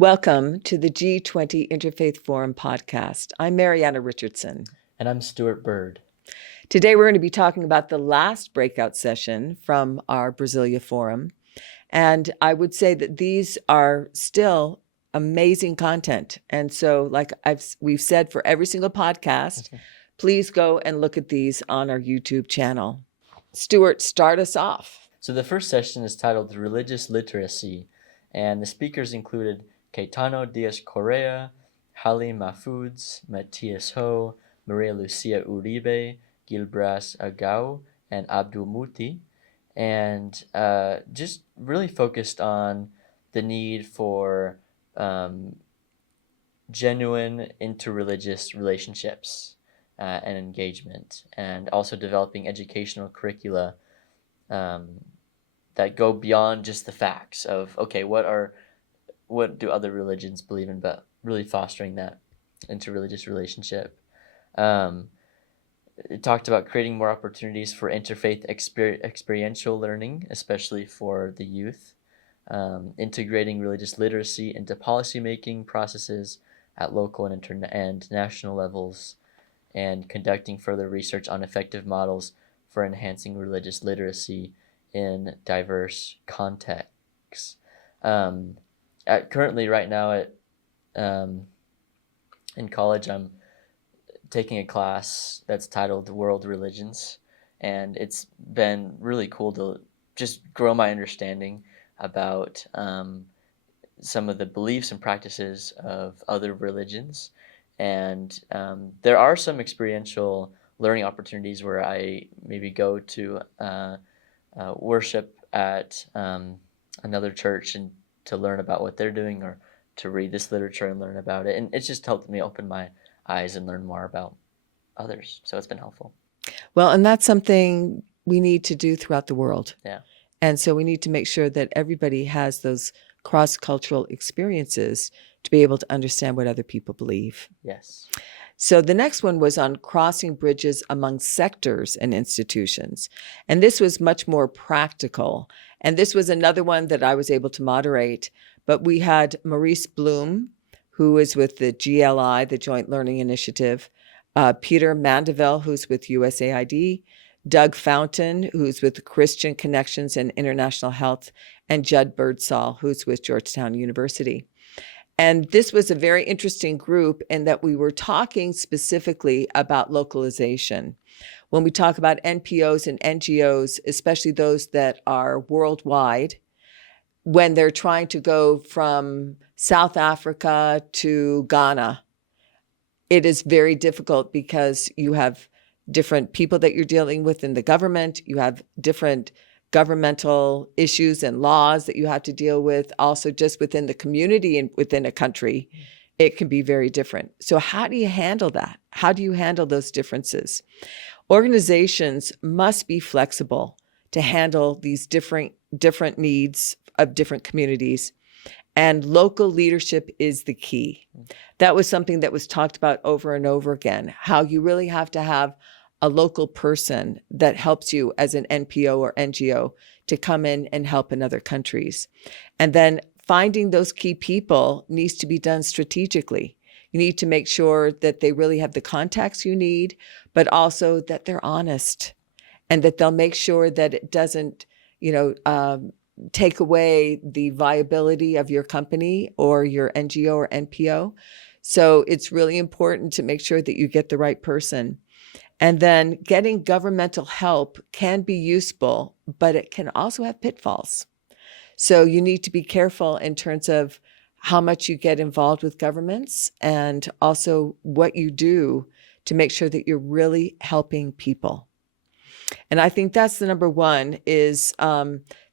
Welcome to the G20 Interfaith Forum podcast. I'm Marianna Richardson. And I'm Stuart Bird. Today we're going to be talking about the last breakout session from our Brasilia forum. And I would say that these are still amazing content. And so like we've said for every single podcast, please go and look at these on our YouTube channel. Stuart, start us off. So the first session is titled Religious Literacy, and the speakers included Caetano Diaz-Correa, Halim Mahfoods, Matias Ho, Maria Lucia Uribe, Gilbras Agau, and Abdul Muti, and just really focused on the need for genuine interreligious relationships and engagement, and also developing educational curricula that go beyond just the facts of, okay, what do other religions believe in, but really fostering that interreligious relationship. It talked about creating more opportunities for interfaith experiential learning, especially for the youth, integrating religious literacy into policymaking processes at local and national levels, and conducting further research on effective models for enhancing religious literacy in diverse contexts. Currently, right now in college, I'm taking a class that's titled World Religions, and it's been really cool to just grow my understanding about some of the beliefs and practices of other religions. And there are some experiential learning opportunities where I maybe go to worship at another church and to learn about what they're doing, or to read this literature and learn about it. And it's just helped me open my eyes and learn more about others. So it's been helpful. Well, and that's something we need to do throughout the world. Yeah. And so we need to make sure that everybody has those cross-cultural experiences to be able to understand what other people believe. Yes. So the next one was on crossing bridges among sectors and institutions. And this was much more practical. And this was another one that I was able to moderate. But we had Maurice Bloom, who is with the GLI, the Joint Learning Initiative, Peter Mandeville, who's with USAID, Doug Fountain, who's with Christian Connections and International Health, and Judd Birdsall, who's with Georgetown University. And this was a very interesting group in that we were talking specifically about localization. When we talk about NPOs and NGOs, especially those that are worldwide, when they're trying to go from South Africa to Ghana, it is very difficult because you have different people that you're dealing with in the government. You have different governmental issues and laws that you have to deal with. Also, just within the community and within a country, it can be very different. So how do you handle that? How do you handle those differences? Organizations must be flexible to handle these different needs of different communities. And local leadership is the key. That was something that was talked about over and over again, how you really have to have a local person that helps you as an NPO or NGO to come in and help in other countries. And then finding those key people needs to be done strategically. You need to make sure that they really have the contacts you need, but also that they're honest and that they'll make sure that it doesn't, take away the viability of your company or your NGO or NPO. So it's really important to make sure that you get the right person. And then getting governmental help can be useful, but it can also have pitfalls. So you need to be careful in terms of how much you get involved with governments and also what you do to make sure that you're really helping people. And I think that's the number one is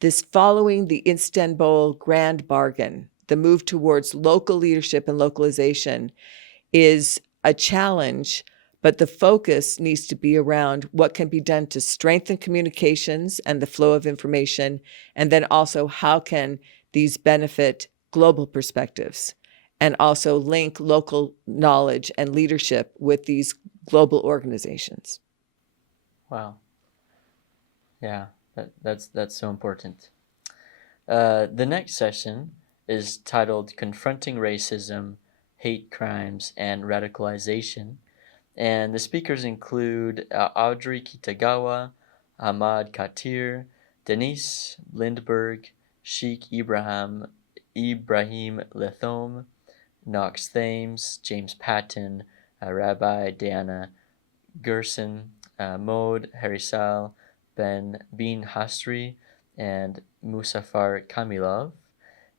this following the Istanbul Grand Bargain, the move towards local leadership and localization is a challenge, but the focus needs to be around what can be done to strengthen communications and the flow of information, and then also how can these benefit global perspectives and also link local knowledge and leadership with these global organizations. Wow. Yeah, that's so important. The next session is titled Confronting Racism, Hate Crimes, and Radicalization. And the speakers include Audrey Kitagawa, Ahmad Khatir, Denise Lindberg, Sheikh Ibrahim Lethome, Knox Thames, James Patton, Rabbi Diana Gerson, Maud Harisal, Bin Hastri, and Musafar Kamilov.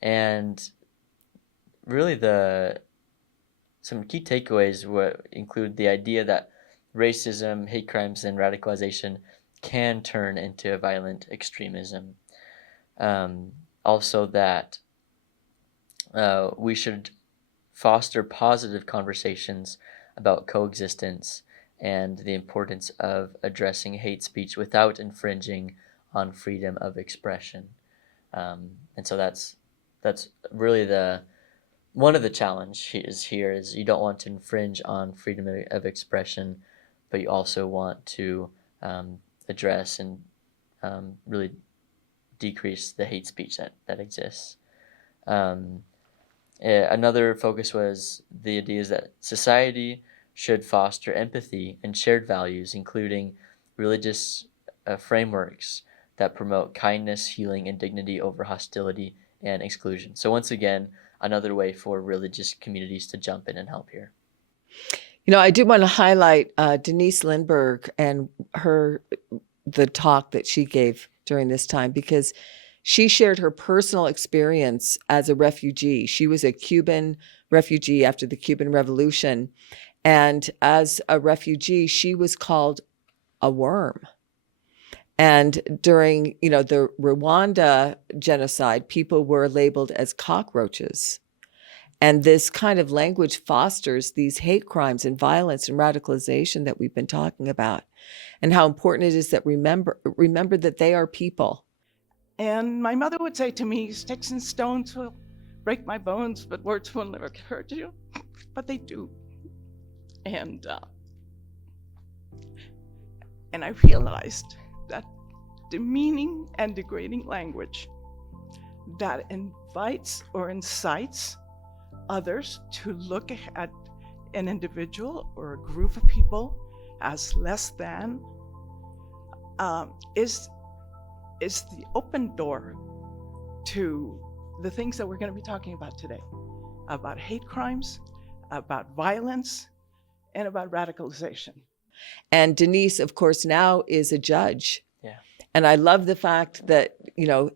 And really some key takeaways include the idea that racism, hate crimes, and radicalization can turn into violent extremism. Also that we should foster positive conversations about coexistence and the importance of addressing hate speech without infringing on freedom of expression. And so that's really one of the challenges here is you don't want to infringe on freedom of expression, but you also want to address and really decrease the hate speech that exists. Another focus was the ideas that society should foster empathy and shared values, including religious frameworks that promote kindness, healing, and dignity over hostility and exclusion. So once again, another way for religious communities to jump in and help here. I do want to highlight Denise Lindberg and the talk that she gave during this time, because she shared her personal experience as a refugee. She was a Cuban refugee after the Cuban Revolution. And as a refugee, she was called a worm. And during, the Rwanda genocide, people were labeled as cockroaches. And this kind of language fosters these hate crimes and violence and radicalization that we've been talking about, and how important it is that remember that they are people. And my mother would say to me, sticks and stones will break my bones, but words will never hurt you. But they do. And I realized that demeaning and degrading language that invites or incites others to look at an individual or a group of people as less than is the open door to the things that we're going to be talking about today, about hate crimes, about violence, and about radicalization. And Denise, of course, now is a judge. Yeah. And I love the fact that,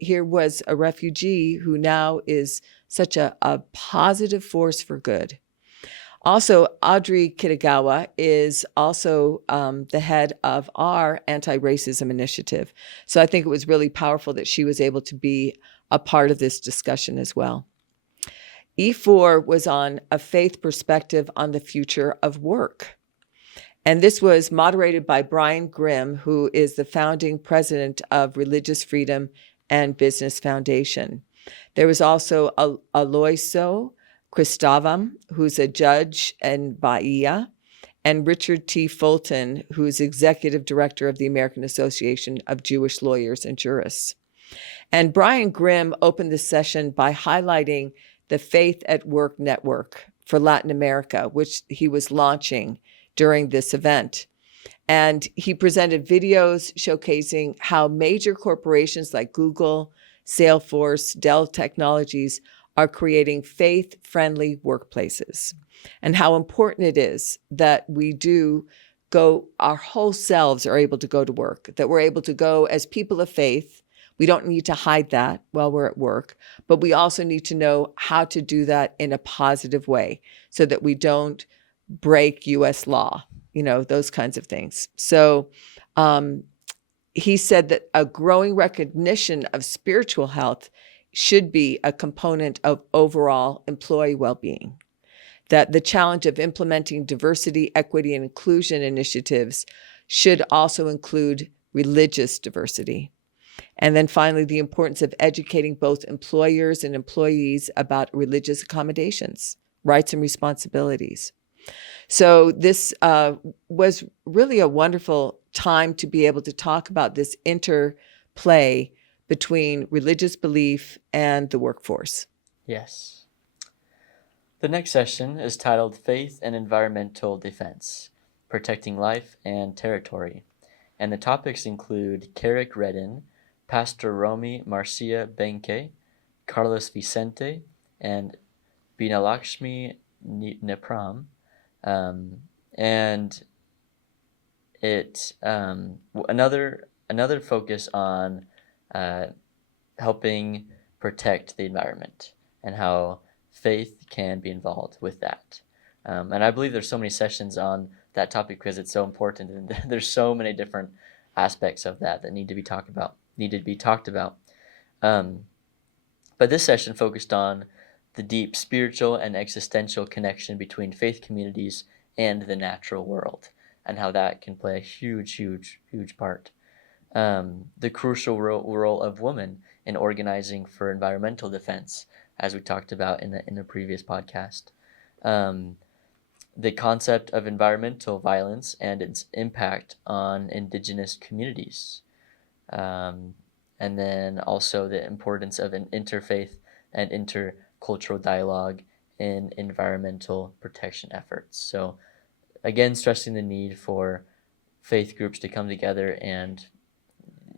here was a refugee who now is such a positive force for good. Also, Audrey Kitagawa is also the head of our anti-racism initiative. So I think it was really powerful that she was able to be a part of this discussion as well. E4 was on a faith perspective on the future of work. And this was moderated by Brian Grimm, who is the founding president of Religious Freedom and Business Foundation. There was also Aloyso Cristavam, who's a judge in Bahia, and Richard T. Fulton, who's executive director of the American Association of Jewish Lawyers and Jurists. And Brian Grimm opened the session by highlighting the Faith at Work Network for Latin America, which he was launching during this event. And he presented videos showcasing how major corporations like Google, Salesforce, Dell Technologies are creating faith-friendly workplaces, and how important it is that we do go, our whole selves are able to go to work, that we're able to go as people of faith. We don't need to hide that while we're at work, but we also need to know how to do that in a positive way so that we don't break U.S. law, those kinds of things. So he said that a growing recognition of spiritual health should be a component of overall employee well-being, that the challenge of implementing diversity, equity, and inclusion initiatives should also include religious diversity. And then finally, the importance of educating both employers and employees about religious accommodations, rights and responsibilities. So this was really a wonderful time to be able to talk about this interplay between religious belief and the workforce. Yes. The next session is titled Faith and Environmental Defense, Protecting Life and Territory. And the topics include Carrick Redden, Pastor Romy Marcia Benke, Carlos Vicente, and Binalakshmi Nepram. And it another focus on helping protect the environment and how faith can be involved with that. And I believe there's so many sessions on that topic because it's so important, and there's so many different aspects of that need to be talked about. But this session focused on the deep spiritual and existential connection between faith communities and the natural world, and how that can play a huge part. The crucial role of women in organizing for environmental defense, as we talked about in the previous podcast. The concept of environmental violence and its impact on indigenous communities. And then also the importance of an interfaith and intercultural dialogue in environmental protection efforts. So again, stressing the need for faith groups to come together and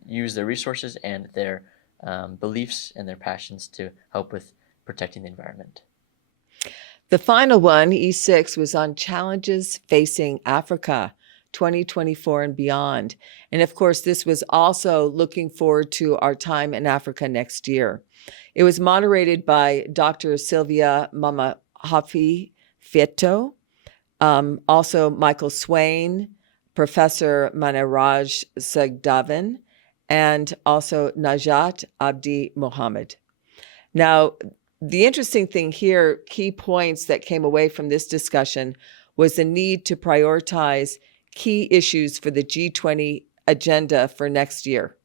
use their resources and their beliefs and their passions to help with protecting the environment. The final one, E6, was on challenges facing Africa 2024 and beyond. And of course, this was also looking forward to our time in Africa next year. It was moderated by Dr. Sylvia Mamahafi Fieto, also Michael Swain, Professor Manaraj Sagdavan, and also Najat Abdi Mohammed. Now, the interesting thing here, key points that came away from this discussion, was the need to prioritize key issues for the G20 agenda for next year,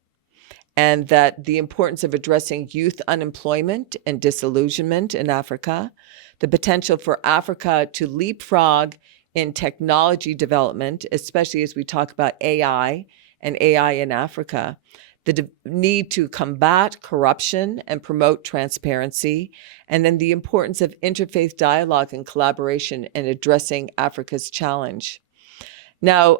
and that the importance of addressing youth unemployment and disillusionment in Africa, the potential for Africa to leapfrog in technology development, especially as we talk about AI and AI in Africa, the need to combat corruption and promote transparency, and then the importance of interfaith dialogue and collaboration in addressing Africa's challenge. Now,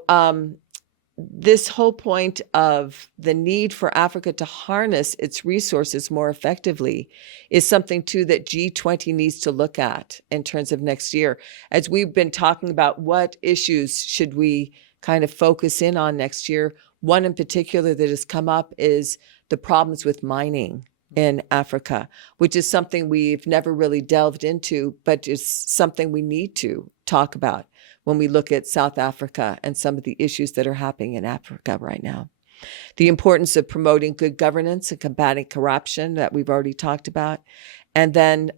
this whole point of the need for Africa to harness its resources more effectively is something, too, that G20 needs to look at in terms of next year. As we've been talking about what issues should we kind of focus in on next year, one in particular that has come up is the problems with mining in Africa, which is something we've never really delved into, but is something we need to talk about when we look at South Africa and some of the issues that are happening in Africa right now. The importance of promoting good governance and combating corruption that we've already talked about. And then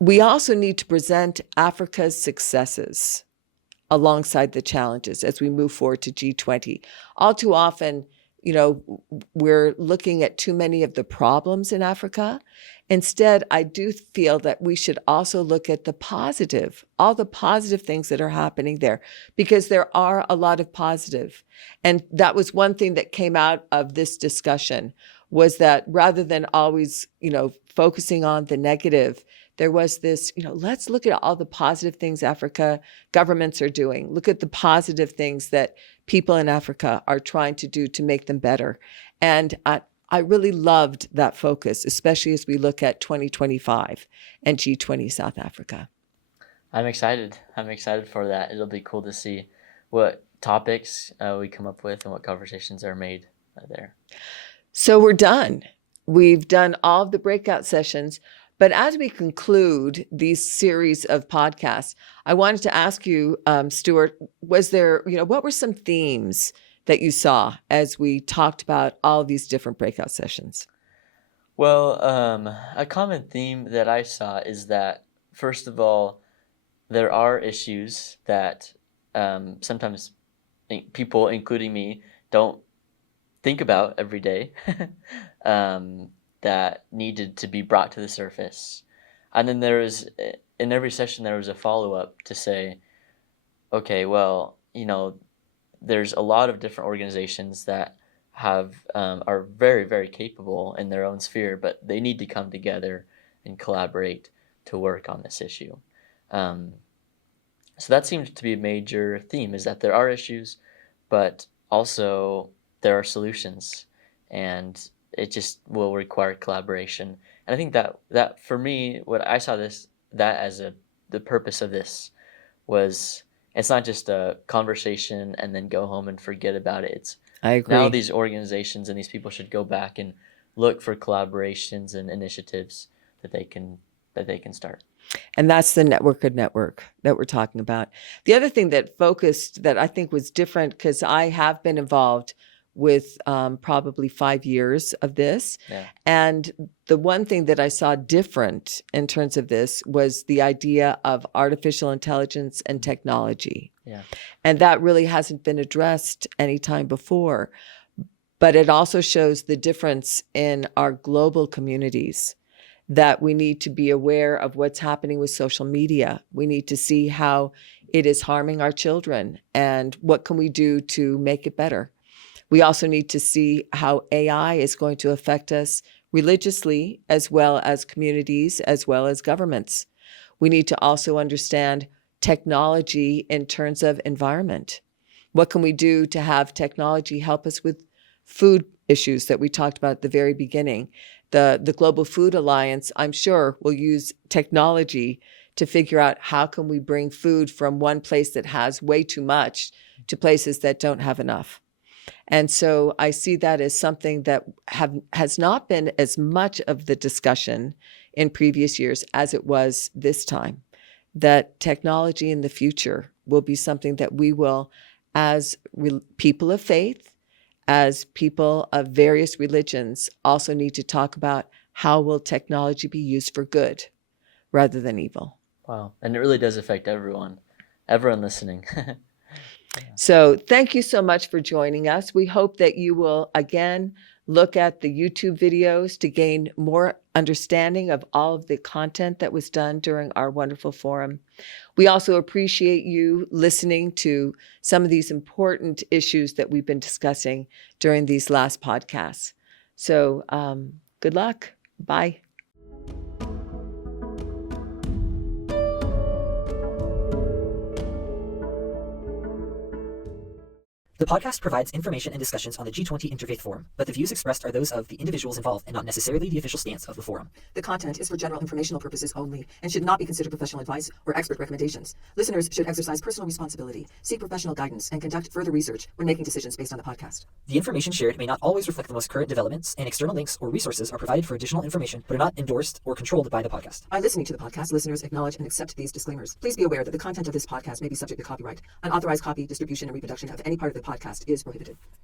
we also need to present Africa's successes alongside the challenges as we move forward to G20. All too often, we're looking at too many of the problems in Africa. Instead, I do feel that we should also look at all the positive things that are happening there, because there are a lot of positive. And that was one thing that came out of this discussion, was that rather than always, focusing on the negative, there was this, let's look at all the positive things Africa governments are doing. Look at the positive things that people in Africa are trying to do to make them better. And I really loved that focus, especially as we look at 2025 and G20 South Africa. I'm excited for that. It'll be cool to see what topics we come up with and what conversations are made there. So we're done. We've done all of the breakout sessions. But as we conclude these series of podcasts, I wanted to ask you, Stuart, was there, what were some themes that you saw as we talked about all these different breakout sessions? Well, a common theme that I saw is that, first of all, there are issues that sometimes people, including me, don't think about every day. That needed to be brought to the surface. And then in every session, there was a follow-up to say, okay, well, there's a lot of different organizations that are very, very capable in their own sphere, but they need to come together and collaborate to work on this issue. So that seems to be a major theme, is that there are issues, but also there are solutions, and it just will require collaboration. And I think that for me, what I saw that as the purpose of this was, it's not just a conversation and then go home and forget about it. It's I agree. now these organizations and these people should go back and look for collaborations and initiatives that they can start. And that's the network that we're talking about. The other thing that I think was different, because I have been involved with probably 5 years of this. Yeah. And the one thing that I saw different in terms of this was the idea of artificial intelligence and technology. Yeah. And that really hasn't been addressed any time before. But it also shows the difference in our global communities, that we need to be aware of what's happening with social media. We need to see how it is harming our children and what can we do to make it better. We also need to see how AI is going to affect us religiously, as well as communities, as well as governments. We need to also understand technology in terms of environment. What can we do to have technology help us with food issues that we talked about at the very beginning? The Global Food Alliance, I'm sure, will use technology to figure out how can we bring food from one place that has way too much to places that don't have enough. And so I see that as something that has not been as much of the discussion in previous years as it was this time, that technology in the future will be something that we will, as people of faith, as people of various religions, also need to talk about how will technology be used for good rather than evil. Wow. And it really does affect everyone listening. So thank you so much for joining us. We hope that you will, again, look at the YouTube videos to gain more understanding of all of the content that was done during our wonderful forum. We also appreciate you listening to some of these important issues that we've been discussing during these last podcasts. So good luck. Bye. The podcast provides information and discussions on the G20 Interfaith Forum, but the views expressed are those of the individuals involved and not necessarily the official stance of the forum. The content is for general informational purposes only and should not be considered professional advice or expert recommendations. Listeners should exercise personal responsibility, seek professional guidance, and conduct further research when making decisions based on the podcast. The information shared may not always reflect the most current developments, and external links or resources are provided for additional information, but are not endorsed or controlled by the podcast. By listening to the podcast, listeners acknowledge and accept these disclaimers. Please be aware that the content of this podcast may be subject to copyright. Unauthorized copy, distribution, and reproduction of any part of the podcast is prohibited.